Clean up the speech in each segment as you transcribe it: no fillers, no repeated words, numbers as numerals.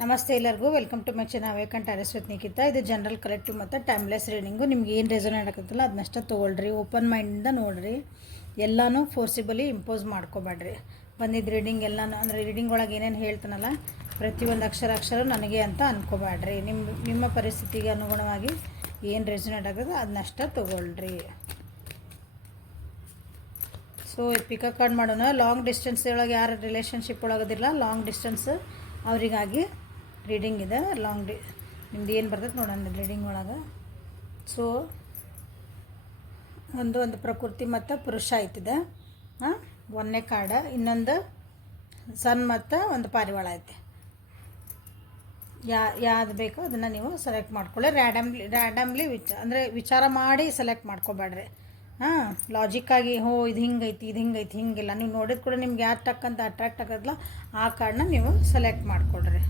ನಮಸ್ತೆ ಎಲ್ಲರಿಗೂ welcome to my channel vacant arrest with Nikhita. ಇದು ಜನರಲ್ ಕಲೆಕ್ಟಿವ್ ಮತ್ತು ಟೈಮ್ಲೆಸ್ ರೀಡಿಂಗು. ನಿಮ್ಗೆ ಏನು ರೆಸೊನೇಟ್ ಆಗತ್ತಲ್ಲ ಅದನ್ನಷ್ಟ ತೊಗೊಳ್ರಿ, ಓಪನ್ ಮೈಂಡಿಂದ ನೋಡಿರಿ, ಎಲ್ಲನೂ ಫೋರ್ಸಿಬಲಿ ಇಂಪೋಸ್ ಮಾಡ್ಕೋಬೇಡ್ರಿ. ಬಂದಿದ್ದು ರೀಡಿಂಗ್ ಎಲ್ಲನೂ ಅಂದರೆ ರೀಡಿಂಗ್ ಒಳಗೆ ಏನೇನು ಹೇಳ್ತಾನಲ್ಲ ಪ್ರತಿಯೊಂದು ಅಕ್ಷರ ನನಗೆ ಅಂತ ಅಂದ್ಕೋಬೇಡ್ರಿ. ನಿಮ್ಮ ಪರಿಸ್ಥಿತಿಗೆ ಅನುಗುಣವಾಗಿ ಏನು ರೆಸೊನೇಟ್ ಆಗೋದು ಅದನ್ನಷ್ಟ ತೊಗೊಳ್ರಿ. ಸೊ ಪಿಕಪ್ ಕಾರ್ಡ್ ಮಾಡೋಣ. ಲಾಂಗ್ ಡಿಸ್ಟೆನ್ಸ್ ಒಳಗೆ ಯಾರು ರಿಲೇಷನ್ಶಿಪ್ ಒಳಗದಿಲ್ಲ, ಲಾಂಗ್ ಡಿಸ್ಟೆನ್ಸ್ ಅವರಿಗಾಗಿ ರೀಡಿಂಗ್ ಇದೆ. ನಿಮ್ದು ಏನು ಬರ್ತೈತೆ ನೋಡೋಣ ರೀಡಿಂಗ್ ಒಳಗೆ. ಸೊ ಒಂದು ಪ್ರಕೃತಿ ಮತ್ತು ಪುರುಷ ಐತಿದೆ, ಒಂದನೇ ಕಾರ್ಡ. ಇನ್ನೊಂದು ಸನ್ ಮತ್ತು ಒಂದು ಪಾರಿವಾಳ ಐತೆ. ಯಾವ್ದು ಬೇಕೋ ಅದನ್ನು ನೀವು ಸೆಲೆಕ್ಟ್ ಮಾಡ್ಕೊಳ್ಳಿ. ರ್ಯಾಂಡಮ್ಲಿ ವಿಚಾರ ಮಾಡಿ ಸೆಲೆಕ್ಟ್ ಮಾಡ್ಕೊಬೇಡ್ರಿ. ಲಾಜಿಕ್ಕಾಗಿ ಇದು ಹಿಂಗೈತಿ ಹಿಂಗಿಲ್ಲ. ನೀವು ನೋಡಿದ ಕೂಡ ನಿಮ್ಗೆ ಯಾರು ಟಕ್ಕಂತ ಅಟ್ರಾಕ್ಟ್ ಆಗೋದಿಲ್ಲ ಆ ಕಾರ್ಡನ್ನ ನೀವು ಸೆಲೆಕ್ಟ್ ಮಾಡಿಕೊಡ್ರಿ.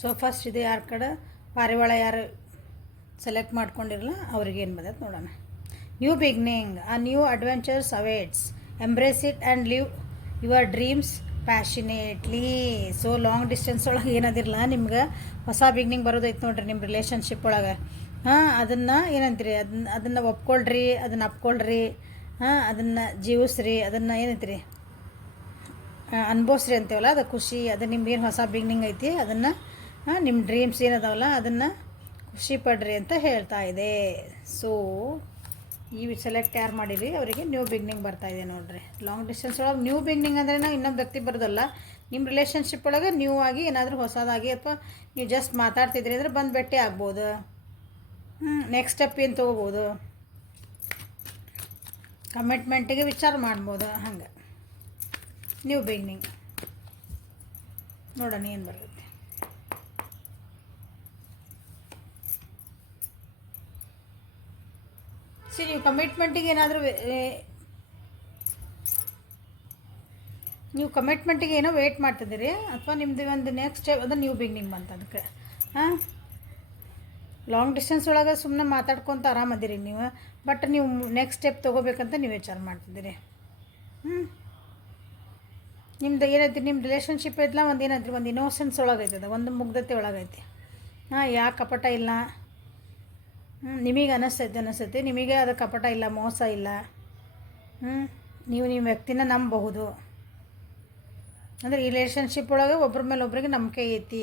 ಸೊ ಫಸ್ಟ್ ಇದು ಯಾರ ಕಡೆ ಪಾರಿವಾಳ ಯಾರು ಸೆಲೆಕ್ಟ್ ಮಾಡ್ಕೊಂಡಿರಲ್ಲ ಅವ್ರಿಗೆ ಏನು ಬರ್ತೈತೆ ನೋಡೋಣ. New beginning, new adventures awaits, embrace it and live your dreams passionately. So long distance ಒಳಗೆ ಏನದಿರಲ್ಲ, ನಿಮ್ಗೆ ಹೊಸ ಬಿಗ್ನಿಂಗ್ ಬರೋದೈತೆ ನೋಡ್ರಿ ನಿಮ್ಮ ರಿಲೇಷನ್ಶಿಪ್ ಒಳಗೆ. ಅದನ್ನು ಏನಂತೀರಿ, ಅದನ್ನು ಒಪ್ಕೊಳ್ರಿ, ಅದನ್ನು ಅಪ್ಕೊಳ್ರಿ, ಅದನ್ನು ಜೀವಿಸ್ರಿ, ಅದನ್ನು ಏನಂತೀರಿ ಅನ್ಭವಿಸ್ರಿ ಅಂತೀವಲ್ಲ, ಅದು ಖುಷಿ. ಅದು ನಿಮ್ಗೇನು ಹೊಸ ಬಿಗ್ನಿಂಗ್ ಐತಿ ಅದನ್ನು ನಿಮ್ಮ ಡ್ರೀಮ್ಸ್ ಏನದಾವಲ್ಲ ಅದನ್ನು ಖುಷಿ ಪಡ್ರಿ ಅಂತ ಹೇಳ್ತಾ ಇದೆ. ಸೊ ಈ ಸೆಲೆಕ್ಟ್ ಯಾರು ಮಾಡಿರಿ ಅವರಿಗೆ ನ್ಯೂ ಬಿಗ್ನಿಂಗ್ ಬರ್ತಾಯಿದೆ ನೋಡಿರಿ. ಲಾಂಗ್ ಡಿಸ್ಟೆನ್ಸ್ ಒಳಗೆ ನ್ಯೂ ಬಿಗ್ನಿಂಗ್ ಅಂದ್ರೆ ಇನ್ನೊಂದು ವ್ಯಕ್ತಿ ಬರೋದಲ್ಲ, ನಿಮ್ಮ ರಿಲೇಷನ್ಶಿಪ್ ಒಳಗೆ ನ್ಯೂ ಆಗಿ ಏನಾದರೂ ಹೊಸದಾಗಿ ಅಥವಾ ನೀವು ಜಸ್ಟ್ ಮಾತಾಡ್ತಿದ್ರಿ ಅಂದರೆ ಬಂದು ಭೇಟಿ ಆಗ್ಬೋದು. ನೆಕ್ಸ್ಟ್ ಸ್ಟೆಪ್ ಏನು ತೊಗೋಬೋದು, ಕಮಿಟ್ಮೆಂಟಿಗೆ ವಿಚಾರ ಮಾಡ್ಬೋದು. ಹಂಗೆ ನ್ಯೂ ಬಿಗ್ನಿಂಗ್ ನೋಡೋಣ ಏನು ಬರುತ್ತೆ. ನೀವು ಕಮಿಟ್ಮೆಂಟಿಗೆ ಏನಾದರೂ ಏನೋ ವೆಯ್ಟ್ ಮಾಡ್ತಿದ್ದೀರಿ ಅಥವಾ ನಿಮ್ಮದು ಒಂದು ನೆಕ್ಸ್ಟ್ ಸ್ಟೆಪ್ ಅದು ನ್ಯೂ ಬಿಗ್ನಿಂಗ್ ಬಂತು. ಅದಕ್ಕೆ ಲಾಂಗ್ ಡಿಸ್ಟೆನ್ಸ್ ಒಳಗೆ ಸುಮ್ಮನೆ ಮಾತಾಡ್ಕೊತ ಆರಾಮದಿರಿ ನೀವು, ಬಟ್ ನೀವು ನೆಕ್ಸ್ಟ್ ಸ್ಟೆಪ್ ತೊಗೋಬೇಕಂತ ನೀವು ವಿಚಾರ ಮಾಡ್ತಿದ್ದೀರಿ. ನಿಮ್ದು ಏನೈತಿ, ನಿಮ್ಮ ರಿಲೇಷನ್ಶಿಪ್ ಐತಲ್ಲ ಒಂದು ಏನೈತಿ, ಒಂದು ಇನ್ನೋಸೆನ್ಸ್ ಒಳಗೈತದ, ಒಂದು ಮುಗ್ಧತೆ ಒಳಗೈತಿ. ಯಾಕೆ ಕಪಟ ಇಲ್ಲ, ನಿಮಗೆ ಅನಿಸ್ತೈತಿ ನಿಮಗೆ ಅದು ಕಪಟ ಇಲ್ಲ, ಮೋಸ ಇಲ್ಲ. ನೀವು ನಿಮ್ಮ ವ್ಯಕ್ತಿನ ನಂಬಬಹುದು. ಅಂದರೆ ರಿಲೇಷನ್ಶಿಪ್ ಒಳಗೆ ಒಬ್ಬರ ಮೇಲೆ ಒಬ್ರಿಗೆ ನಂಬಿಕೆ ಐತಿ.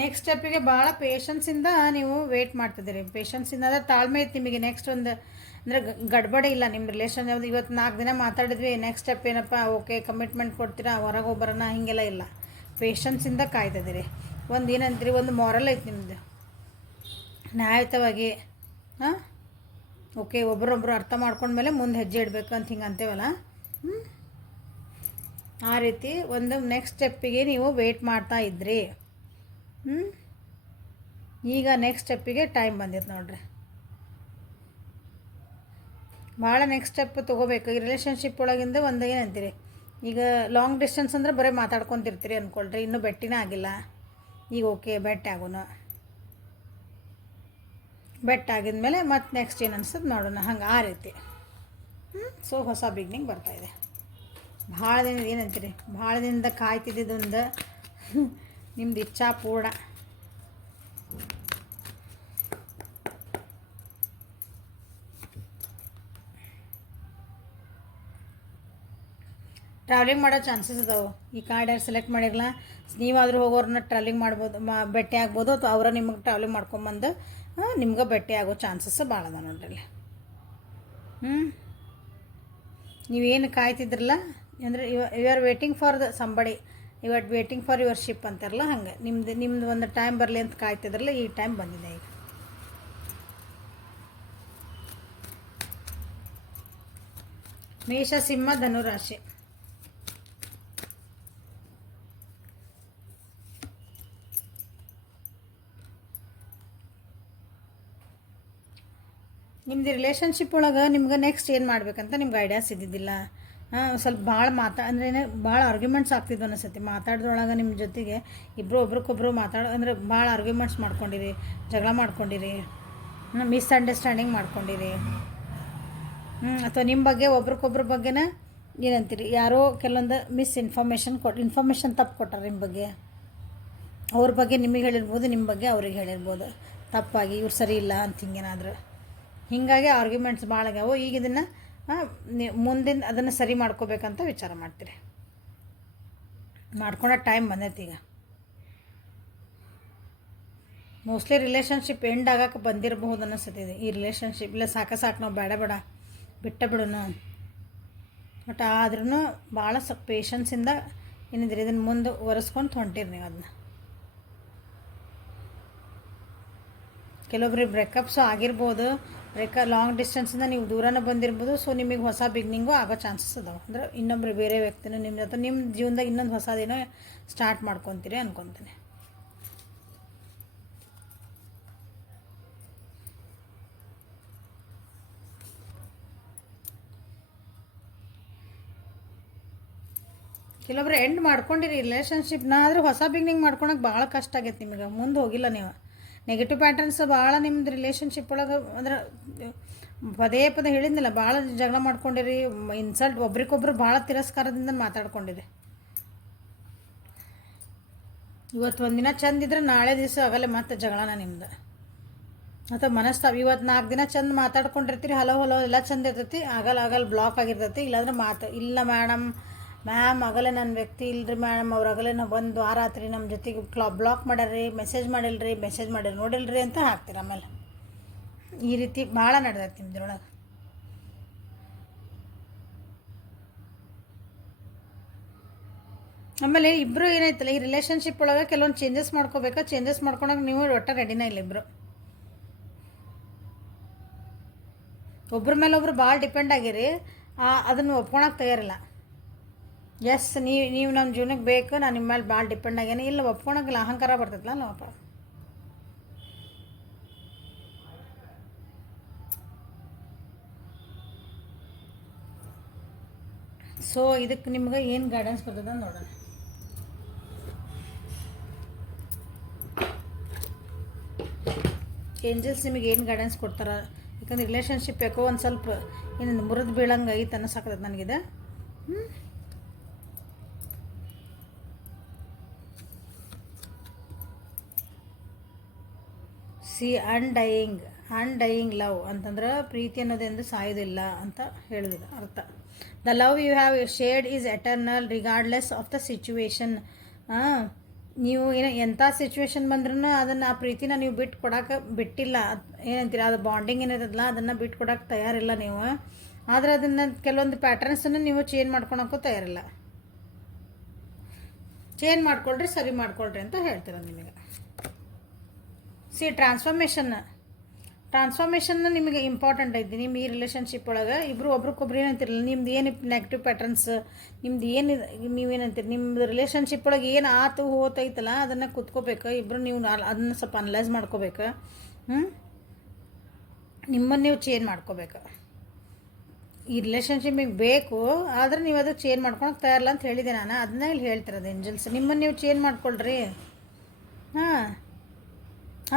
ನೆಕ್ಸ್ಟ್ ಸ್ಟೆಪ್ಪಿಗೆ ಭಾಳ ಪೇಷನ್ಸಿಂದ ನೀವು ವೆಯ್ಟ್ ಮಾಡ್ತಿದ್ದೀರಿ. ಪೇಷನ್ಸಿಂದ ಅಂದರೆ ತಾಳ್ಮೆ ಐತಿ ನಿಮಗೆ. ನೆಕ್ಸ್ಟ್ ಒಂದು ಅಂದರೆ ಗಡ್ಬಡಿ ಇಲ್ಲ ನಿಮ್ಮ ರಿಲೇಷನ್. ಯಾವುದು ಇವತ್ತು 4 ದಿನ ಮಾತಾಡಿದ್ವಿ, ನೆಕ್ಸ್ಟ್ ಸ್ಟೆಪ್ ಏನಪ್ಪ, ಓಕೆ ಕಮಿಟ್ಮೆಂಟ್ ಕೊಡ್ತೀರಾ, ಹೊರಗೆ ಹೋಗ್ಬರೋಣ, ಹೀಗೆಲ್ಲ ಇಲ್ಲ. ಪೇಷನ್ಸಿಂದ ಕಾಯ್ತಿದ್ದೀರಿ. ಒಂದು ಏನಂತೀರಿ, ಒಂದು ಮಾರಲ್ ಐತಿ ನಿಮ್ಮದು, ನ್ಯಾಯಯುತವಾಗಿ. ಓಕೆ ಒಬ್ರೊಬ್ರು ಅರ್ಥ ಮಾಡ್ಕೊಂಡ್ಮೇಲೆ ಮುಂದೆ ಹೆಜ್ಜೆ ಇಡಬೇಕು ಅಂತ ಹಿಂಗೆ ಅಂತೇವಲ್ಲ, ಆ ರೀತಿ ಒಂದು ನೆಕ್ಸ್ಟ್ ಸ್ಟೆಪ್ಪಿಗೆ ನೀವು ವೆಯ್ಟ್ ಮಾಡ್ತಾ ಇದ್ರಿ. ಈಗ ನೆಕ್ಸ್ಟ್ ಸ್ಟೆಪ್ಪಿಗೆ ಟೈಮ್ ಬಂದಿತ್ತು ನೋಡ್ರಿ. ಭಾಳ ನೆಕ್ಸ್ಟ್ ಸ್ಟೆಪ್ ತೊಗೋಬೇಕು ಈ ರಿಲೇಷನ್ಶಿಪ್ ಒಳಗಿಂದ. ಒಂದು ಏನಂತೀರಿ, ಈಗ ಲಾಂಗ್ ಡಿಸ್ಟೆನ್ಸ್ ಅಂದರೆ ಬರೀ ಮಾತಾಡ್ಕೊತಿರ್ತೀರಿ ಅಂದ್ಕೊಳ್ರಿ, ಇನ್ನೂ ಭೇಟಿನೇ ಆಗಿಲ್ಲ. ಈಗ ಓಕೆ ಭೇಟಿ ಆಗೋಣ, ಭೇಟಿ ಆಗಿದ್ಮೇಲೆ ಮತ್ತು ನೆಕ್ಸ್ಟ್ ಏನು ಅನ್ಸೋದು ನೋಡೋಣ, ಹಂಗೆ ಆ ರೀತಿ. ಸೊ ಹೊಸ ಬಿಗ್ನಿಂಗ್ ಬರ್ತಾಯಿದೆ. ಭಾಳ ದಿನ ಏನಂತೀರಿ, ಭಾಳ ದಿನದ ಕಾಯ್ತಿದ್ದೊಂದು ನಿಮ್ದು ಇಚ್ಛಾ ಪೂರ್ಣ. ಟ್ರಾವೆಲಿಂಗ್ ಮಾಡೋ ಚಾನ್ಸಸ್ ಅದಾವೆ. ಈ ಕಾರ್ಡ್ ಯಾರು ಸೆಲೆಕ್ಟ್ ಮಾಡಿರಲ್ಲ, ನೀವಾದರೂ ಹೋಗೋರನ್ನ ಟ್ರಾವೆಲಿಂಗ್ ಮಾಡ್ಬೋದು, ಭೇಟಿ ಆಗ್ಬೋದು, ಅಥವಾ ಅವರ ನಿಮಗೆ ಟ್ರಾವೆಲಿಂಗ್ ಮಾಡ್ಕೊಂಬಂದು ನಿಮ್ಗೆ ಭೇಟಿ ಆಗೋ ಚಾನ್ಸಸ್ ಭಾಳ ಅದ ನೋಡ್ರಿ. ನೀವೇನು ಕಾಯ್ತಿದ್ರಲ್ಲ ಅಂದರೆ you are waiting for the somebody, you are waiting for your ship ಅಂತಾರಲ್ಲ, ಹಂಗೆ ನಿಮ್ದು ಒಂದು ಟೈಮ್ ಬರಲಿ ಅಂತ ಕಾಯ್ತಿದ್ರಲ್ಲ, ಈ ಟೈಮ್ ಬಂದಿದೆ ಈಗ. ಮೇಷ, ಸಿಂಹ, ಧನುರಾಶಿ. ನಿಮ್ಮದು ರಿಲೇಷನ್ಶಿಪ್ ಒಳಗೆ ನಿಮ್ಗೆ ನೆಕ್ಸ್ಟ್ ಏನು ಮಾಡ್ಬೇಕಂತ ನಿಮ್ಗೆ ಐಡಿಯಾಸ್ ಇದ್ದಿದ್ದಿಲ್ಲ. ಸ್ವಲ್ಪ ಭಾಳ ಅಂದರೆ ಭಾಳ ಆರ್ಗ್ಯುಮೆಂಟ್ಸ್ ಆಗ್ತಿದ್ವು ಅನಿಸುತ್ತೆ. ಮಾತಾಡಿದ್ರೊಳಗೆ ನಿಮ್ಮ ಜೊತೆಗೆ ಇಬ್ಬರು ಒಬ್ರಿಗೊಬ್ರು ಅಂದರೆ ಭಾಳ ಆರ್ಗ್ಯುಮೆಂಟ್ಸ್ ಮಾಡ್ಕೊಂಡಿರಿ, ಜಗಳ ಮಾಡ್ಕೊಂಡಿರಿ, ಮಿಸ್ಅಂಡರ್ಸ್ಟ್ಯಾಂಡಿಂಗ್ ಮಾಡ್ಕೊಂಡಿರಿ. ಅಥವಾ ನಿಮ್ಮ ಬಗ್ಗೆ ಒಬ್ರಿಗೊಬ್ರ ಬಗ್ಗೆನ ಏನಂತೀರಿ, ಯಾರೋ ಕೆಲವೊಂದು ಇನ್ಫಾರ್ಮೇಷನ್ ತಪ್ಪು ಕೊಟ್ಟಾರೆ ನಿಮ್ಮ ಬಗ್ಗೆ. ಅವ್ರ ಬಗ್ಗೆ ನಿಮಗೆ ಹೇಳಿರ್ಬೋದು, ನಿಮ್ಮ ಬಗ್ಗೆ ಅವ್ರಿಗೆ ಹೇಳಿರ್ಬೋದು ತಪ್ಪಾಗಿ, ಇವ್ರು ಸರಿ ಇಲ್ಲ ಅಂತ ಹಿಂಗೇನಾದ್ರು. ಹೀಗಾಗಿ ಆರ್ಗ್ಯುಮೆಂಟ್ಸ್ ಭಾಳ ಆಗ್ಯಾವು. ಈಗ ಇದನ್ನು ಮುಂದಿನ ಅದನ್ನು ಸರಿ ಮಾಡ್ಕೋಬೇಕಂತ ವಿಚಾರ ಮಾಡ್ತೀರಿ. ಮಾಡ್ಕೊಳೋ ಟೈಮ್ ಬಂದೈತಿ ಈಗ. ಮೋಸ್ಟ್ಲಿ ರಿಲೇಷನ್ಶಿಪ್ ಎಂಡ್ ಆಗಕ್ಕೆ ಬಂದಿರಬಹುದು ಅನ್ನಿಸ್ತೈತಿ. ಈ ರಿಲೇಷನ್ಶಿಪ್ ಇಲ್ಲ ಸಾಕು ನಾವು ಬೇಡ ಬಿಟ್ಟ ಬಿಡೋಣ. ಬಟ್ ಆದ್ರೂ ಭಾಳ ಸ್ವಲ್ಪ ಪೇಷನ್ಸಿಂದ ಏನಿದ್ರಿ ಇದನ್ನು ಮುಂದೆ ಒರೆಸ್ಕೊಂಡು ಹೊಂಟಿರಿ ನೀವು ಅದನ್ನ. ಕೆಲವೊಬ್ರಿಗೆ ಬ್ರೇಕಪ್ಸು ಆಗಿರ್ಬೋದು, ಲಾಂಗ್ ಡಿಸ್ಟೆನ್ಸಿಂದ ನೀವು ದೂರನೇ ಬಂದಿರ್ಬೋದು. ಸೊ ನಿಮಗೆ ಹೊಸ ಬಿಗ್ನಿಂಗು ಆಗೋ ಚಾನ್ಸಸ್ ಅದಾವೆ. ಅಂದ್ರೆ ಇನ್ನೊಬ್ರು ಬೇರೆ ವ್ಯಕ್ತಿನೂ ನಿಮ್ಮ ಜೊತೆ ನಿಮ್ಮ ಜೀವನದಾಗ ಇನ್ನೊಂದು ಹೊಸದೇನೋ ಸ್ಟಾರ್ಟ್ ಮಾಡ್ಕೊತೀರಿ ಅನ್ಕೊತೀನಿ. ಕೆಲವೊಬ್ರು ಎಂಡ್ ಮಾಡ್ಕೊಂಡಿರಿ ರಿಲೇಷನ್ಶಿಪ್ನ, ಆದರೂ ಹೊಸ ಬಿಗ್ನಿಂಗ್ ಮಾಡ್ಕೊಳಕ್ಕೆ ಭಾಳ ಕಷ್ಟ ಆಗೈತೆ ನಿಮಗೆ. ಮುಂದೆ ಹೋಗಿಲ್ಲ ನೀವು. ನೆಗೆಟಿವ್ ಪ್ಯಾಟರ್ನ್ಸ್ ಭಾಳ ನಿಮ್ದು ರಿಲೇಷನ್ಶಿಪ್ ಒಳಗೆ. ಅಂದ್ರೆ ಪದೇ ಹೇಳಿದ್ನಲ್ಲ, ಭಾಳ ಜಗಳ ಮಾಡ್ಕೊಂಡಿರಿ, ಇನ್ಸಲ್ಟ್ ಒಬ್ರಿಗೊಬ್ರು ಭಾಳ ತಿರಸ್ಕಾರದಿಂದ ಮಾತಾಡ್ಕೊಂಡಿರಿ. ಇವತ್ತು ಒಂದಿನ ಚಂದ ಇದ್ರೆ ನಾಳೆ ದಿವಸ ಆಗಲ್ಲ ಮತ್ತೆ ಜಗಳನ ನಿಮ್ದು. ಅಥವಾ ಮನಸ್ತಾವ ಇವತ್ತು 4 ದಿನ ಚಂದ ಮಾತಾಡ್ಕೊಂಡಿರ್ತೀರಿ, ಹಲೋ ಎಲ್ಲ ಚಂದ ಇರ್ತೈತಿ, ಆಗಲ್ಲ ಬ್ಲಾಕ್ ಆಗಿರ್ತೈತಿ. ಇಲ್ಲಾಂದ್ರೆ ಇಲ್ಲ ಮ್ಯಾಮ್ ಆಗಲೇ ನನ್ನ ವ್ಯಕ್ತಿ ಇಲ್ಲರಿ ಮ್ಯಾಮ್, ಅವ್ರು ಆಗಲೇ ನಾವು 1 ವಾರ ಆತ್ರಿ ನಮ್ಮ ಜೊತೆಗೆ ಬ್ಲಾಕ್ ಮಾಡ್ಯಾರ್ರಿ, ಮೆಸೇಜ್ ಮಾಡಿರಿ ನೋಡಿಲ್ರಿ ಅಂತ ಹಾಕ್ತೀರ. ಆಮೇಲೆ ಈ ರೀತಿ ಭಾಳ ನಡೆದೈತಿ ನಿಮ್ದ್ರೊಳಗೆ. ಆಮೇಲೆ ಇಬ್ಬರು ಏನೈತಲ್ಲ ಈ ರಿಲೇಷನ್ಶಿಪ್ ಒಳಗೆ ಕೆಲವೊಂದು ಚೇಂಜಸ್ ಮಾಡ್ಕೋಬೇಕಾ, ಚೇಂಜಸ್ ಮಾಡ್ಕೊಳಕ್ಕೆ ನೀವು ಒಟ್ಟು ರೆಡಿನೇ ಇಲ್ಲ ಇಬ್ಬರು. ಒಬ್ರ ಮೇಲೆ ಒಬ್ರು ಭಾಳ ಡಿಪೆಂಡ್ ಆಗಿರಿ, ಅದನ್ನು ಒಪ್ಕೊಳಕ್ಕೆ ತಯಾರಿಲ್ಲ. ಎಸ್ ನೀವು ನಮ್ಮ ಜೀವನಕ್ಕೆ ಬೇಕು, ನಾನು ನಿಮ್ಮ ಮೇಲೆ ಭಾಳ ಡಿಪೆಂಡ್ ಆಗ್ಯಾನೆ, ಇಲ್ಲ ಒಪ್ಕೊಳಕ್ಕಿಲ್ಲ, ಅಹಂಕಾರ ಬರ್ತೈತಲ್ಲ ನಾವಪ್ಪ. ಸೊ ಇದಕ್ಕೆ ನಿಮ್ಗೆ ಏನು ಗೈಡೆನ್ಸ್ ಬರ್ತದೆ ನೋಡೋಣ. ಏಂಜಲ್ಸ್ ನಿಮಗೆ ಏನು ಗೈಡೆನ್ಸ್ ಕೊಡ್ತಾರೆ? ಯಾಕಂದ್ರೆ ರಿಲೇಷನ್ಶಿಪ್ ಯಾಕೋ ಒಂದು ಸ್ವಲ್ಪ ಏನು ಮುರಿದು ಬೀಳಂಗೆ ಐತೆ ಅನ್ನಿಸಾಕತ್ತೈತೆ ನನಗಿದೆ. ಅನ್ಡೈಯಿಂಗ್ ಲವ್ ಅಂತಂದ್ರೆ ಪ್ರೀತಿ ಅನ್ನೋದೆಂದು ಸಾಯೋದಿಲ್ಲ ಅಂತ ಹೇಳಿದ ಅರ್ಥ. The love you have shared is eternal regardless of the situation. ನೀವು ಎಂಥ ಸಿಚುವೇಶನ್ ಬಂದ್ರೂ ಅದನ್ನು ಆ ಪ್ರೀತಿನ ನೀವು ಬಿಟ್ಟಿಲ್ಲ. ಏನಂತೀರ, ಅದು ಬಾಂಡಿಂಗ್ ಏನಿರೋದಲ್ಲ ಅದನ್ನು ಬಿಟ್ಟು ತಯಾರಿಲ್ಲ ನೀವು. ಆದರೆ ಅದನ್ನು ಕೆಲವೊಂದು ಪ್ಯಾಟರ್ನ್ಸನ್ನು ನೀವು ಚೇಂಜ್ ಮಾಡ್ಕೊಳಕ್ಕೂ ತಯಾರಿಲ್ಲ. ಚೇಂಜ್ ಮಾಡ್ಕೊಳ್ರಿ, ಸರಿ ಮಾಡ್ಕೊಳ್ರಿ ಅಂತ ಹೇಳ್ತೀರ ನಿಮಗೆ. ಟ್ರಾನ್ಸ್ಫಾರ್ಮೇಷನ್ನ ನಿಮಗೆ ಇಂಪಾರ್ಟೆಂಟ್ ಐತಿ ನಿಮ್ಮ ಈ ರಿಲೇಷನ್ಶಿಪ್ ಒಳಗೆ. ಇಬ್ಬರು ಒಬ್ರಿಗೊಬ್ರು ಏನಂತಿರಲ್ಲ, ನಿಮ್ದು ಏನು ನೆಗೆಟಿವ್ ಪ್ಯಾಟರ್ನ್ಸ್, ನಿಮ್ದು ಏನು ನೀವೇನಂತೀರಿ, ನಿಮ್ಮದು ರಿಲೇಷನ್ಶಿಪ್ ಒಳಗೆ ಏನು ಹೋತೈತಲ್ಲ ಅದನ್ನು ಕುತ್ಕೋಬೇಕು ಇಬ್ಬರು. ನೀವು ಅದನ್ನು ಸ್ವಲ್ಪ ಅನಲೈಸ್ ಮಾಡ್ಕೋಬೇಕು. ನಿಮ್ಮನ್ನು ನೀವು ಚೇಂಜ್ ಮಾಡ್ಕೋಬೇಕು. ಈ ರಿಲೇಷನ್ಶಿಪ್ಪಿಗೆ ಬೇಕು, ಆದರೆ ನೀವು ಅದು ಚೇಂಜ್ ಮಾಡ್ಕೊಳಕ್ಕೆ ತಯಾರಿಲ್ಲ ಅಂತ ಹೇಳಿದೆ ನಾನು. ಅದನ್ನ ಇಲ್ಲಿ ಹೇಳ್ತಿರೋದು ಏಂಜಲ್ಸ್. ನಿಮ್ಮನ್ನು ನೀವು ಚೇಂಜ್ ಮಾಡ್ಕೊಳ್ರಿ.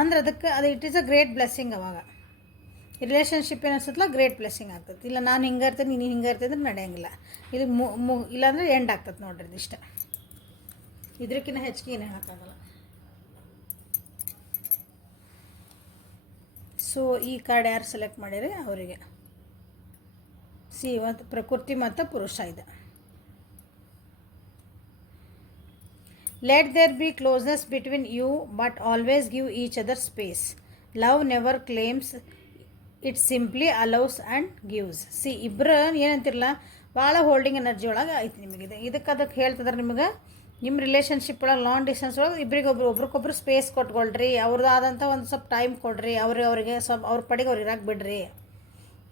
ಅಂದ್ರೆ ಅದಕ್ಕೆ it is a great blessing. ಅವಾಗ ರಿಲೇಷನ್ಶಿಪ್ ಏನಿಸ್ತಲ್ಲ ಗ್ರೇಟ್ ಬ್ಲೆಸ್ಸಿಂಗ್ ಆಗ್ತದೆ. ಇಲ್ಲ ನಾನು ಹಿಂಗೆ ಇರ್ತೀನಿ, ನೀನು ಹಿಂಗೆ ಇರ್ತಿದ್ರೆ ನಡೆಯಂಗಿಲ್ಲ. ಇದು ಇಲ್ಲಾಂದ್ರೆ ಎಂಡ್ ಆಗ್ತದೆ ನೋಡ್ರಿ. ಇದಿಷ್ಟ, ಇದಕ್ಕಿಂತ ಹೆಚ್ಚಿಗೆ ಏನು ಹೇಳೋಕ್ಕಾಗಲ್ಲ. ಸೊ ಈ ಕಾರ್ಡ್ ಯಾರು ಸೆಲೆಕ್ಟ್ ಮಾಡಿರಿ ಅವರಿಗೆ ಮತ್ತು ಪ್ರಕೃತಿ ಮತ್ತು ಪುರುಷ ಇದೆ. Let there be closeness between you, but always give each other space. Love never claims, it simply allows and gives. ಇಬ್ಬರು ಏನಂತಿರಲ್ಲ ಭಾಳ ಹೋಲ್ಡಿಂಗ್ ಎನರ್ಜಿ ಒಳಗೆ ಐತಿ ನಿಮಗಿದೆ. ಅದಕ್ಕೆ ಹೇಳ್ತಿದ್ದಾರೆ ನಿಮಗೆ, ನಿಮ್ಮ ರಿಲೇಷನ್ಶಿಪ್ ಒಳಗೆ ಲಾಂಗ್ ಡಿಸ್ಟೆನ್ಸ್ ಒಳಗೆ ಒಬ್ರಿಗೊಬ್ರು ಸ್ಪೇಸ್ ಕೊಟ್ಕೊಳ್ರಿ. ಅವ್ರದ್ದಾದಂಥ ಒಂದು ಸ್ವಲ್ಪ ಟೈಮ್ ಕೊಡ್ರಿ. ಅವ್ರಿಗೆ ಸ್ವಲ್ಪ ಅವ್ರ ಪಡೆಗೆ ಅವ್ರು ಇರಕ್ಕೆ ಬಿಡ್ರಿ.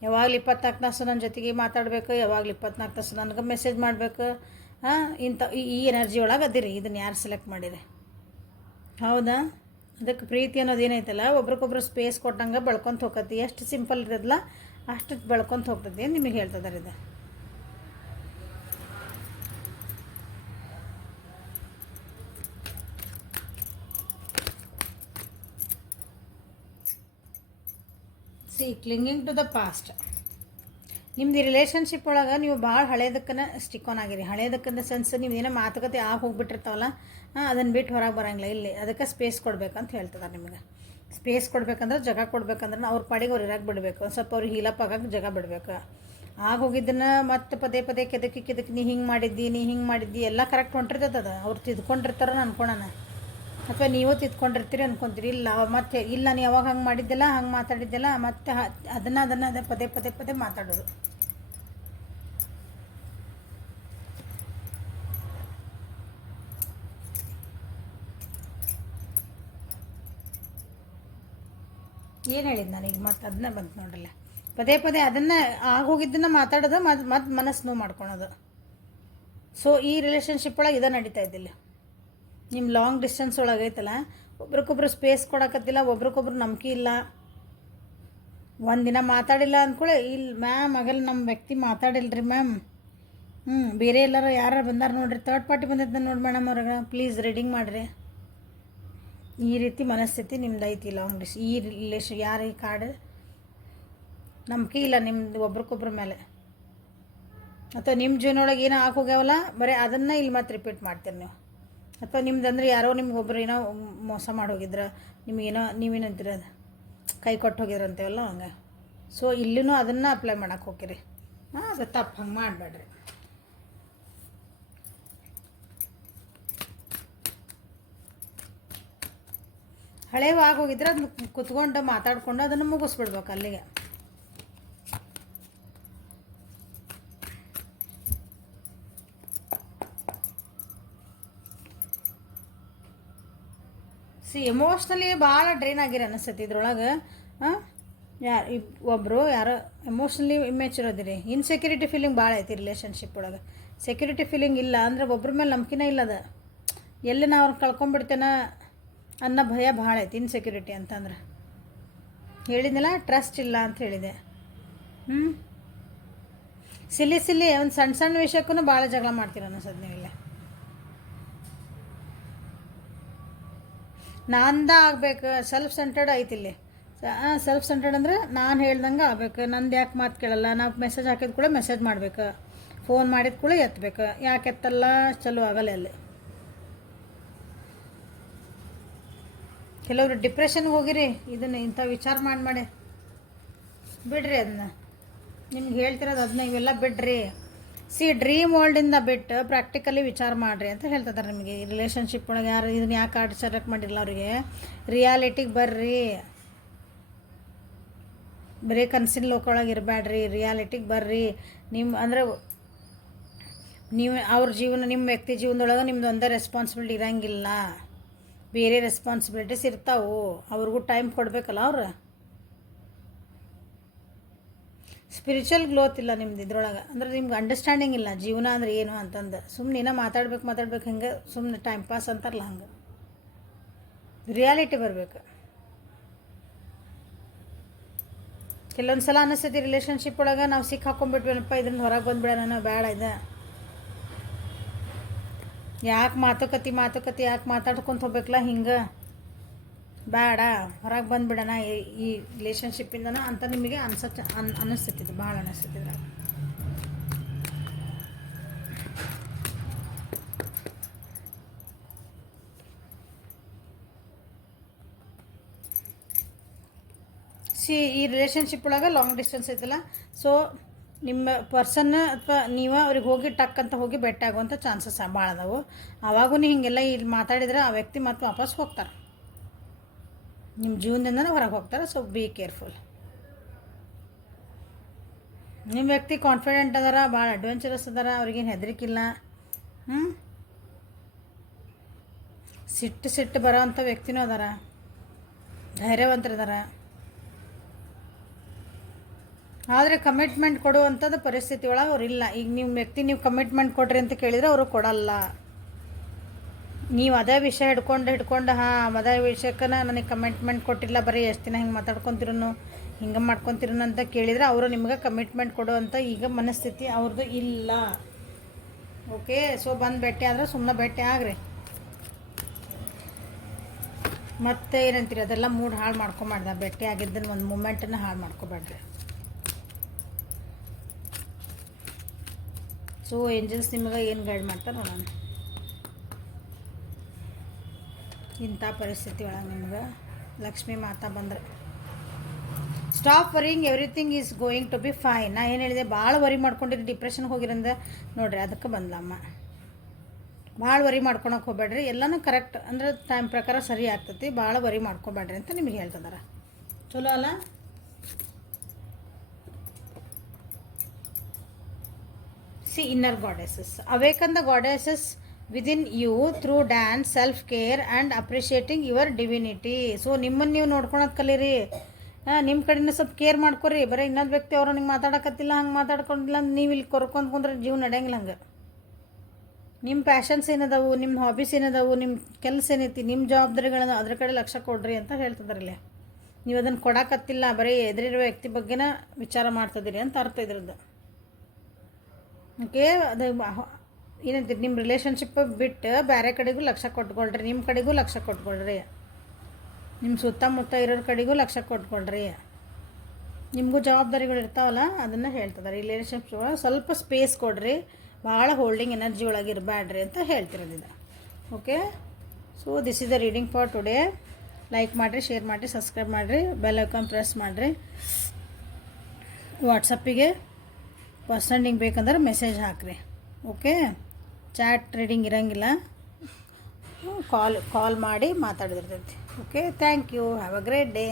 ಯಾವಾಗಲೂ 24 ತಾಸು ನನ್ನ ಜೊತೆಗೆ ಮಾತಾಡಬೇಕು, ಯಾವಾಗಲೂ 24 ತಾಸು ನನಗೆ ಮೆಸೇಜ್ ಮಾಡಬೇಕು. ಇಂಥ ಈ ಎನರ್ಜಿ ಒಳಗೆ ಅದಿರಿ. ಇದನ್ನು ಯಾರು ಸೆಲೆಕ್ಟ್ ಮಾಡಿರಿ? ಹೌದಾ? ಅದಕ್ಕೆ ಪ್ರೀತಿ ಅನ್ನೋದು ಏನೈತಲ್ಲ, ಒಬ್ರಿಗೊಬ್ರು ಸ್ಪೇಸ್ ಕೊಟ್ಟಂಗೆ ಬೆಳ್ಕೊತ ಹೋಗ್ತೈತಿ. ಎಷ್ಟು ಸಿಂಪಲ್ ಇರೋದಿಲ್ಲ ಅಷ್ಟು ಬೆಳ್ಕೊತ ಹೋಗ್ತೈತಿ ಅಂತ ನಿಮಗೆ ಹೇಳ್ತಿದ್ದಾರೆ. ಇದು ಕ್ಲಿಂಗಿಂಗ್ ಟು ದ ಪಾಸ್ಟ್. ನಿಮ್ದು ರಿಲೇಷನ್ಶಿಪ್ ಒಳಗೆ ನೀವು ಭಾಳ ಹಳೇದಕ್ಕನ ಸ್ಟಿಕ್ ಆನ್ ಆಗಿರಿ. ಹಳೇದಕ್ಕಂದ ಸೆನ್ಸ್ ನೀವು ಏನೋ ಮಾತುಕತೆ ಆಗಿ ಹೋಗ್ಬಿಟ್ಟಿರ್ತಾವಲ್ಲ, ಅದನ್ನು ಬಿಟ್ಟು ಹೊರಗೆ ಬರೋಂಗಿಲ್ಲ. ಇಲ್ಲಿ ಅದಕ್ಕೆ ಸ್ಪೇಸ್ ಕೊಡ್ಬೇಕಂತ ಹೇಳ್ತದೆ ನಿಮಗೆ. ಸ್ಪೇಸ್ ಕೊಡ್ಬೇಕಂದ್ರೆ, ಜಾಗ ಕೊಡ್ಬೇಕಂದ್ರೆ ಅವ್ರ ಪಾಡಿಗೆ ಅವ್ರು ಇರಕ್ಕೆ ಬಿಡಬೇಕು. ಸ್ವಲ್ಪ ಅವ್ರಿಗೆ ಹೀಲಪ್ ಆಗಕ್ಕೆ ಜಾಗ ಬಿಡಬೇಕು. ಹೋಗಿದ್ದನ್ನು ಮತ್ತೆ ಪದೇ ಪದೇ ಕೆದಕಿ ನೀ ಹಿಂಗೆ ಮಾಡಿದ್ದಿ ಎಲ್ಲ ಕರೆಕ್ಟ್ ಹೊಂಟಿರ್ತದೆ. ಅದು ಅವ್ರು ತಿದ್ಕೊಂಡಿರ್ತಾರ ಅನ್ಕೊಳಣ, ಅಥವಾ ನೀವು ತಿದ್ಕೊಂಡಿರ್ತೀರಿ ಅನ್ಕೊತೀರಿ. ಇಲ್ಲ ಮತ್ತೆ ಇಲ್ಲ ನೀವು ಯಾವಾಗ ಹಂಗೆ ಮಾಡಿದ್ದಿಲ್ಲ, ಹಂಗೆ ಮಾತಾಡಿದ್ದಿಲ್ಲ, ಮತ್ತೆ ಅದನ್ನು ಅದೇ ಪದೇ ಮಾತಾಡೋದು. ಏನು ಹೇಳಿದ್ದು ನಾನು ಈಗ? ಮತ್ತೆ ಅದನ್ನ ಬಂತು ನೋಡ್ರಲ್ಲ, ಪದೇ ಅದನ್ನು ಆಗೋಗಿದ್ದನ್ನು ಮಾತಾಡೋದು, ಮತ್ತೆ ಮನಸ್ಸು ನೋವು ಮಾಡ್ಕೊಳೋದು. ಸೊ ಈ ರಿಲೇಷನ್ಶಿಪ್ ಒಳಗೆ ಇದೇ ನಡೀತಾ ಇದ್ದಿಲ್ಲ. ನಿಮ್ಮ ಲಾಂಗ್ ಡಿಸ್ಟೆನ್ಸ್ ಒಳಗೆ ಐತಲ್ಲ, ಒಬ್ರಿಗೊಬ್ರು ಸ್ಪೇಸ್ ಕೊಡಕತ್ತಿಲ್ಲ, ಒಬ್ರಿಗೊಬ್ರು ನಂಬಿಕೆ ಇಲ್ಲ. ಒಂದಿನ ಮಾತಾಡಿಲ್ಲ ಅಂದ್ಕೊಳ್ಳಿ, ಇಲ್ಲಿ ಮ್ಯಾಮ್ ಆಗಲ್ಲ ನಮ್ಮ ವ್ಯಕ್ತಿ ಮಾತಾಡಿಲ್ರಿ ಮ್ಯಾಮ್, ಬೇರೆ ಎಲ್ಲಾರು ಯಾರು ಬಂದಾರ ನೋಡ್ರಿ, ಥರ್ಡ್ ಪಾರ್ಟಿ ಬಂದೈತೆ ನೋಡಿ ಮೇಡಮ್ ಅವ್ರಿಗೆ, ಪ್ಲೀಸ್ ರೀಡಿಂಗ್ ಮಾಡಿರಿ. ಈ ರೀತಿ ಮನಸ್ಥಿತಿ ನಿಮ್ದು ಐತಿ ಲಾಂಗ್ ಈ ರಿಲೇಷನ್. ಯಾರು ಈ ಕಾರ್ಡ್ ನಂಬಿಕೆ ಇಲ್ಲ ನಿಮ್ದು ಒಬ್ರಿಗೊಬ್ರ ಮೇಲೆ, ಅಥವಾ ನಿಮ್ಮ ಜೀವನೊಳಗೆ ಏನೋ ಹೋಗ್ಯಾವಲ್ಲ, ಬರೀ ಅದನ್ನು ಇಲ್ಲಿ ಮತ್ತೆ ರಿಪೀಟ್ ಮಾಡ್ತೀರಿ ನೀವು. ಅಥವಾ ನಿಮ್ದು ಯಾರೋ ನಿಮ್ಗೊಬ್ರು ಏನೋ ಮೋಸ ಮಾಡೋಗಿದ್ರೆ, ನಿಮಗೇನೋ ನೀವೇನಂತೀರ ಕೈ ಕೊಟ್ಟು ಹೋಗಿದ್ರು ಅಂತೇವಲ್ಲ ಹಂಗೆ. ಸೊ ಇಲ್ಲೂ ಅದನ್ನು ಅಪ್ಲೈ ಮಾಡೋಕೆ ಹೋಗಿರಿ. ಅದು ತಪ್ಪು, ಹಂಗೆ ಮಾಡಬೇಡ್ರಿ. ಹಳೇವಾಗೋಗಿದ್ರೆ ಅದನ್ನ ಕುತ್ಕೊಂಡು ಮಾತಾಡ್ಕೊಂಡು ಅದನ್ನು ಮುಗಿಸ್ಬಿಡ್ಬೇಕು ಅಲ್ಲಿಗೆ. ಎಮೋಷ್ನಲಿ ಭಾಳ ಡ್ರೈನ್ ಆಗಿರಿ ಅನಿಸ್ತೈತಿ ಇದ್ರೊಳಗೆ. ಒಬ್ಬರು ಯಾರೋ ಎಮೋಷ್ನಲಿ ಇಮ್ಮೆಚೂರ್ ಅದಿರಿ, ಇನ್ಸೆಕ್ಯೂರಿಟಿ ಫೀಲಿಂಗ್ ಭಾಳ ಐತಿ ರಿಲೇಷನ್ಶಿಪ್ ಒಳಗೆ. ಸೆಕ್ಯೂರಿಟಿ ಫೀಲಿಂಗ್ ಇಲ್ಲ ಅಂದರೆ ಒಬ್ರ ಮೇಲೆ ನಂಬಿಕೆನೇ ಇಲ್ಲದ, ಎಲ್ಲಿ ನಾವು ಅವ್ರನ್ನ ಕಳ್ಕೊಂಡ್ಬಿಡ್ತೇನೆ ಅನ್ನೋ ಭಯ ಭಾಳ ಐತಿ. ಇನ್ಸೆಕ್ಯೂರಿಟಿ ಅಂತಂದ್ರೆ ಹೇಳಿದ್ನಲ್ಲ, ಟ್ರಸ್ಟ್ ಇಲ್ಲ ಅಂತ ಹೇಳಿದೆ. ಸಿಲ್ಲಿ ಒಂದು ಸಣ್ಣ ವಿಷಯಕ್ಕೂ ಭಾಳ ಜಗಳ ಮಾಡ್ತೀರ ಅನ್ನಿಸೋದು ನೀವಿಲ್ಲ. ನಂದ ಆಗ್ಬೇಕು, ಸೆಲ್ಫ್ ಸೆಂಟರ್ಡ್ ಐತಿಲ್ಲಿ. ಸೆಲ್ಫ್ ಸೆಂಟರ್ಡ್ ಅಂದರೆ ನಾನು ಹೇಳ್ದಂಗೆ ಆಗ್ಬೇಕು. ನಂದು ಯಾಕೆ ಮಾತು ಕೇಳಲ್ಲ, ನಾವು ಮೆಸೇಜ್ ಹಾಕಿದ ಕೂಡ ಮೆಸೇಜ್ ಮಾಡಬೇಕು, ಫೋನ್ ಮಾಡಿದ ಕೂಡ ಎತ್ತಬೇಕು. ಯಾಕೆ ಎತ್ತಲ್ಲ, ಚಲೋ ಆಗಲ್ಲ ಅಲ್ಲಿ. ಕೆಲವರು ಡಿಪ್ರೆಷನ್ಗೆ ಹೋಗಿರಿ, ಇದನ್ನು ಇಂಥ ವಿಚಾರ ಮಾಡಿ ಬಿಡ್ರಿ. ಅದನ್ನ ನಿಮ್ಗೆ ಹೇಳ್ತಿರೋದು ಅದನ್ನ, ಇವೆಲ್ಲ ಬಿಡ್ರಿ. ಡ್ರೀಮ್ ವರ್ಲ್ಡಿಂದ ಬಿಟ್ಟು ಪ್ರಾಕ್ಟಿಕಲಿ ವಿಚಾರ ಮಾಡಿರಿ ಅಂತ ಹೇಳ್ತಿದ್ದಾರೆ ನಿಮಗೆ. ರಿಲೇಷನ್ಶಿಪ್ ಒಳಗೆ ಯಾರು ಇದನ್ನ ಯಾಕೆ ಕಾರ್ಡ್ ಸೆಲೆಕ್ಟ್ ಮಾಡಿರಲ್ಲ ಅವರಿಗೆ, ರಿಯಾಲಿಟಿಗೆ ಬರ್ರಿ. ಬರೀ ಕನಸಿನ ಲೋಕದೊಳಗೆ ಇರಬೇಡ್ರಿ, ರಿಯಾಲಿಟಿಗೆ ಬರ್ರಿ. ಅಂದರೆ ನೀವು ಅವ್ರ ಜೀವನ, ನಿಮ್ಮ ವ್ಯಕ್ತಿ ಜೀವನದೊಳಗೆ ನಿಮ್ದು ಒಂದೇ ರೆಸ್ಪಾನ್ಸಿಬಿಲಿಟಿ ಇರೋಂಗಿಲ್ಲ, ಬೇರೆ ರೆಸ್ಪಾನ್ಸಿಬಿಲಿಟೀಸ್ ಇರ್ತಾವೆ. ಅವ್ರಿಗೂ ಟೈಮ್ ಕೊಡಬೇಕಲ್ಲ ಅವ್ರು. ಸ್ಪಿರಿಚುವಲ್ ಗ್ರೋತ್ ಇಲ್ಲ ನಿಮ್ದು ಇದ್ರೊಳಗೆ, ಅಂದ್ರೆ ನಿಮ್ಗೆ ಅಂಡರ್ಸ್ಟ್ಯಾಂಡಿಂಗ್ ಇಲ್ಲ ಜೀವನ ಅಂದ್ರೆ ಏನು ಅಂತಂದು. ಸುಮ್ಮನೆ ಏನೋ ಮಾತಾಡ್ಬೇಕು ಹಿಂಗೆ ಸುಮ್ಮನೆ ಟೈಮ್ ಪಾಸ್ ಅಂತಾರಲ್ಲ ಹಂಗೆ. ರಿಯಾಲಿಟಿ ಬರಬೇಕು. ಕೆಲವೊಂದು ಸಲ ಅನ್ನಿಸ್ತೈತಿ ರಿಲೇಷನ್ಶಿಪ್ ಒಳಗೆ ನಾವು ಹಾಕೊಂಡ್ಬಿಟ್ವೇನಪ್ಪ, ಇದನ್ನ ಹೊರಗೆ ಬಂದುಬಿಡೋಣ, ಬೇಡ ಇದೆ. ಯಾಕೆ ಮಾತುಕತೆ ಯಾಕೆ ಮಾತಾಡ್ಕೊಂತ ಹೋಗ್ಬೇಕಲ್ಲ ಹಿಂಗೆ, ಬೇಡ ಹೊರಗೆ ಬಂದುಬಿಡೋಣ ಈ ರಿಲೇಷನ್ಶಿಪ್ಪಿಂದನ ಅಂತ ನಿಮಗೆ ಅನ್ನಿಸ್ತೈತಿದ್ದು, ಭಾಳ ಅನ್ನಿಸ್ತೈತಿದ್ರೆ. ಈ ರಿಲೇಷನ್ಶಿಪ್ ಒಳಗೆ ಲಾಂಗ್ ಡಿಸ್ಟೆನ್ಸ್ ಐತಲ್ಲ, ಸೊ ನಿಮ್ಮ ಪರ್ಸನ್ ಅಥವಾ ನೀವು ಅವ್ರಿಗೆ ಹೋಗಿ ಟಕ್ ಅಂತ ಹೋಗಿ ಭೇಟಿ ಆಗುವಂಥ ಚಾನ್ಸಸ್ ಭಾಳ ಅದಾವು. ಆವಾಗೂ ಹಿಂಗೆಲ್ಲ ಇಲ್ಲಿ ಮಾತಾಡಿದ್ರೆ ಆ ವ್ಯಕ್ತಿ ಮತ್ತೆ ವಾಪಸ್ ಹೋಗ್ತಾರೆ, ನಿಮ್ಮ ಜೀವನದಿಂದನೇ ಹೊರಗೆ ಹೋಗ್ತಾರೆ. So be careful. ನಿಮ್ಮ ವ್ಯಕ್ತಿ ಕಾನ್ಫಿಡೆಂಟ್ ಅದಾರ, ಭಾಳ ಅಡ್ವೆಂಚರಸ್ ಅದಾರ, ಅವ್ರಿಗೇನು ಹೆದರಿಕಿಲ್ಲ. ಸಿಟ್ಟು ಬರೋ ಅಂಥ ವ್ಯಕ್ತಿನೂ ಅದಾರ, ಧೈರ್ಯವಂತರದಾರ. ಆದರೆ ಕಮಿಟ್ಮೆಂಟ್ ಕೊಡುವಂಥದ್ದು ಪರಿಸ್ಥಿತಿ ಒಳಗೆ ಅವ್ರು ಇಲ್ಲ. ಈಗ ನಿಮ್ಮ ವ್ಯಕ್ತಿ ನೀವು ಕಮಿಟ್ಮೆಂಟ್ ಕೊಡ್ರಿ ಅಂತ ಕೇಳಿದರೆ ಅವರು ಕೊಡಲ್ಲ. ನೀವು ಅದೇ ವಿಷಯ ಹಿಡ್ಕೊಂಡು ಅದೇ ವಿಷಯಕ್ಕೆ ನನಗೆ ಕಮಿಟ್ಮೆಂಟ್ ಕೊಟ್ಟಿಲ್ಲ, ಬರೀ ಎಷ್ಟು ದಿನ ಹಿಂಗೆ ಮಾತಾಡ್ಕೊತಿರೋನು, ಹಿಂಗೆ ಮಾಡ್ಕೊತಿರೋನು ಅಂತ ಕೇಳಿದರೆ ಅವರು ನಿಮ್ಗೆ ಕಮಿಟ್ಮೆಂಟ್ ಕೊಡುವಂಥ ಈಗ ಮನಸ್ಥಿತಿ ಅವ್ರದ್ದು ಇಲ್ಲ. ಓಕೆ, ಸೊ ಬಂದು ಭೇಟಿ ಆದರೆ ಸುಮ್ಮನೆ ಭೇಟಿ ಆಗ್ರಿ. ಮತ್ತೆ ಏನಂತೀರಿ, ಅದೆಲ್ಲ ಮೂಡ್ ಹಾಳು ಮಾಡ್ಕೊಂಬಾರ್ದ. ಭೇಟಿ ಆಗಿದ್ದನ್ನು ಒಂದು ಮೂಮೆಂಟನ್ನು ಹಾಳು ಮಾಡ್ಕೊಬೇಡ್ರಿ. ಸೊ ಏಂಜಲ್ಸ್ ನಿಮಗೆ ಏನು ಗೈಡ್ ಮಾಡ್ತಾರೆ ನೋಡೋಣ. ಇಂಥ ಪರಿಸ್ಥಿತಿ ಒಳಗೆ ನಿಮ್ಗೆ ಲಕ್ಷ್ಮೀ ಮಾತಾ ಬಂದರೆ stop worrying, everything is going to be fine. ನಾ ಏನು ಹೇಳಿದೆ, ಭಾಳ ವರಿ ಮಾಡ್ಕೊಂಡಿರಿ, ಡಿಪ್ರೆಷನ್ಗೆ ಹೋಗಿರಂದ ನೋಡ್ರಿ ಅದಕ್ಕೆ ಬಂದ್ಲಮ್ಮ. ಭಾಳ ವರಿ ಮಾಡ್ಕೊಳಕ್ಕೆ ಹೋಗ್ಬೇಡ್ರಿ, ಎಲ್ಲನೂ ಕರೆಕ್ಟ್ ಅಂದ್ರೆ ಟೈಮ್ ಪ್ರಕಾರ ಸರಿ ಆಗ್ತೈತಿ, ಭಾಳ ವರಿ ಮಾಡ್ಕೊಬೇಡ್ರಿ ಅಂತ ನಿಮಗೆ ಹೇಳ್ತಿದಾರೆ. ಚಲೋ ಅಲ್ಲ? See inner goddesses, awaken the goddesses within you through dance, self care and appreciating your divinity. So ನಿಮ್ಮನ್ನು ನೀವು ನೋಡ್ಕೊಳೋದು ಕಲೀರಿ. ನಿಮ್ಮ ಕಡೆಯಿಂದ ಸ್ವಲ್ಪ ಕೇರ್ ಮಾಡ್ಕೊರಿ. ಬರೀ ಇನ್ನೊಂದು ವ್ಯಕ್ತಿ ಅವರು ನಿಂಗೆ ಮಾತಾಡಕತ್ತಿಲ್ಲ, ಹಂಗೆ ಮಾತಾಡ್ಕೊಂಡಿಲ್ಲ ಅಂತ ನೀವು ಇಲ್ಲಿ ಕೊರ್ಕೊಂಡು ಕುಂದ್ರೆ ಜೀವ ನಡೆಯಂಗಿಲ್ಲ. ಹಂಗೆ ನಿಮ್ಮ ಪ್ಯಾಷನ್ಸ್ ಏನದಾವು, ನಿಮ್ಮ ಹಾಬೀಸ್ ಏನದಾವು, ನಿಮ್ಮ ಕೆಲಸ ಏನೈತಿ, ನಿಮ್ಮ ಜವಾಬ್ದಾರಿಗಳನ್ನ ಅದ್ರ ಕಡೆ ಲಕ್ಷ್ಯ ಕೊಡ್ರಿ ಅಂತ ಹೇಳ್ತಿದ್ರಲ್ಲಿ. ನೀವು ಅದನ್ನು ಕೊಡಕತ್ತಿಲ್ಲ, ಬರೀ ಎದುರಿರೋ ವ್ಯಕ್ತಿ ಬಗ್ಗೆನ ವಿಚಾರ ಮಾಡ್ತಿದ್ದೀರಿ ಅಂತ ಅರ್ಥ ಇದ್ರದ್ದು. ಓಕೆ, ಅದು ಏನಂತೀರಿ, ನಿಮ್ಮ ರಿಲೇಷನ್ಶಿಪ್ ಬಿಟ್ಟು ಬೇರೆ ಕಡೆಗೂ ಲಕ್ಷ್ಯ ಕೊಟ್ಕೊಳ್ರಿ, ನಿಮ್ಮ ಕಡೆಗೂ ಲಕ್ಷ್ಯ ಕೊಟ್ಕೊಳ್ರಿ, ನಿಮ್ಮ ಸುತ್ತಮುತ್ತ ಇರೋರ ಕಡೆಗೂ ಲಕ್ಷ್ಯ ಕೊಟ್ಕೊಳ್ರಿ. ನಿಮಗೂ ಜವಾಬ್ದಾರಿಗಳು ಇರ್ತಾವಲ್ಲ, ಅದನ್ನು ಹೇಳ್ತಿದ್ದಾರೆ. ರಿಲೇಷನ್ಶಿಪ್ ಒಳಗೆ ಸ್ವಲ್ಪ ಸ್ಪೇಸ್ ಕೊಡ್ರಿ, ಭಾಳ ಹೋಲ್ಡಿಂಗ್ ಎನರ್ಜಿ ಒಳಗೆ ಇರಬೇಡ್ರಿ ಅಂತ ಹೇಳ್ತಿರೋದಿದೆ. Okay, so this is the reading for today. Like ಮಾಡಿರಿ, ಶೇರ್ ಮಾಡಿರಿ, ಸಬ್ಸ್ಕ್ರೈಬ್ ಮಾಡಿರಿ, ಬೆಲ್ ಐಕಾನ್ ಪ್ರೆಸ್ ಮಾಡಿರಿ. ವಾಟ್ಸಪ್ಪಿಗೆ ಪರ್ಸನಲಿಂಗ್ ಬೇಕಂದ್ರೆ ಮೆಸೇಜ್ ಹಾಕಿರಿ. ಓಕೆ, ಚಾಟ್ ರೀಡಿಂಗ್ ಇರೋಂಗಿಲ್ಲ, ಕಾಲ್ ಮಾಡಿ ಮಾತಾಡಿದಿರ್ತೈತಿ. Okay, thank you, have a great day.